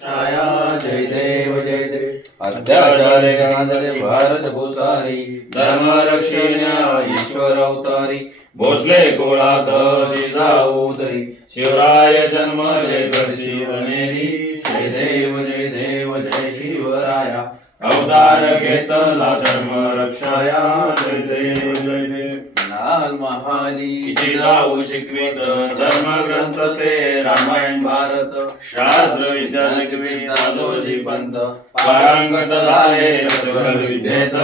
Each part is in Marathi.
जय देव अत्याचारे गांधले भारत भूसारी धर्म रक्षिण्या ईश्वर अवतारी भोसले कुळात जिजाऊ तरी शिवराय जन्म जय शिवनेरी जय देव जय शिवराया अवतार घेतला धर्म रक्षाया जय देव लाल महाली जिजाऊ शिकवित धर्म ग्रंथ ते रामायण भारत शास्त्र विद्या शिकवित दादोजी पंत पारंगत झाले सगळ विद्येत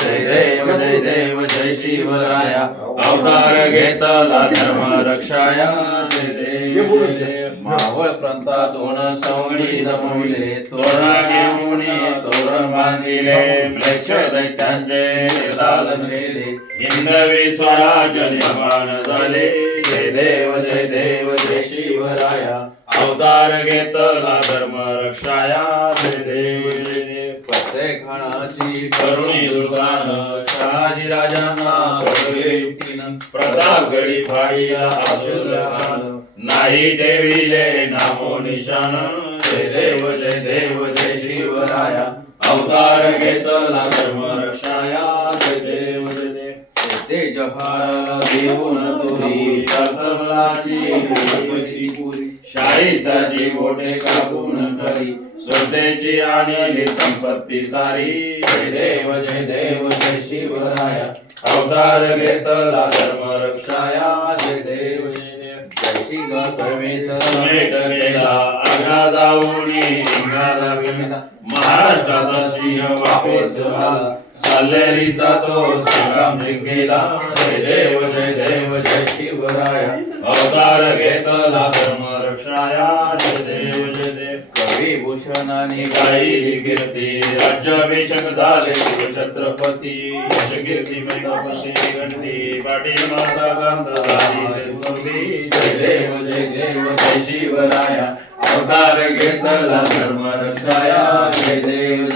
जय देव जय शिवराया अवतार घेतला धर्म रक्षाया जय देव मावळ प्रांतातून सवणी जमविले तोरणा घेऊन तोरण बांधिले म्लेच्छ दैत्यांचे दालन केले हिंदवी स्वराज निर्माण झाले जय देव जय शिवराया अवतार घेतला धर्म रक्षाया जय देव प्रत्येक खानाची करुणी दुर्गान शहाजी राजांना सोडले युक्तीनं प्रतापगडी फाळीला अब्दुल खान नाही देविले नामो निशान जय देव जय शिवराया अवतार घेतला धर्म रक्षाया जय देव ते जहाल देऊन तुरी कर्तबलाची पुरी शाहिस्ताची बोटे कापून खरी स्वतेची आणली संपत्ती सारी जय देव जय शिवराया अवतार घेतला धर्म रक्षाया जय देव समेट केला आग्रा जाऊनी सिंगाला गेला महाराष्ट्राचा सिंह वापस आला साल्हेरीचा तो संग्राम जिंकला जय देव जय शिवराया अवतार घेतला धर्म रक्षाया जय देव कवी भूषणाने गायली कीर्ती राज्याभिषेक झाले छत्रपती कीर्ती मेधापती गणती पाटील माता गांध झाली जय देव जय शिवराया अवतार घेतला धर्म रक्षाया जय देव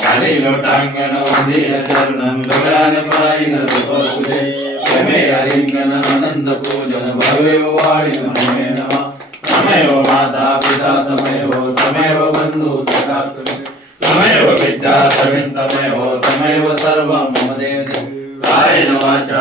खाली लोटांगण उंदीर चरणं गगन पायन रूपे प्रेमे अलिंगन आनंद पूजन भव्य वाळी नमे नमः तमेव माता पिता तमेव बंधु सखा तमेव विद्या तमेव सर्वं मम देव कायेन वाचा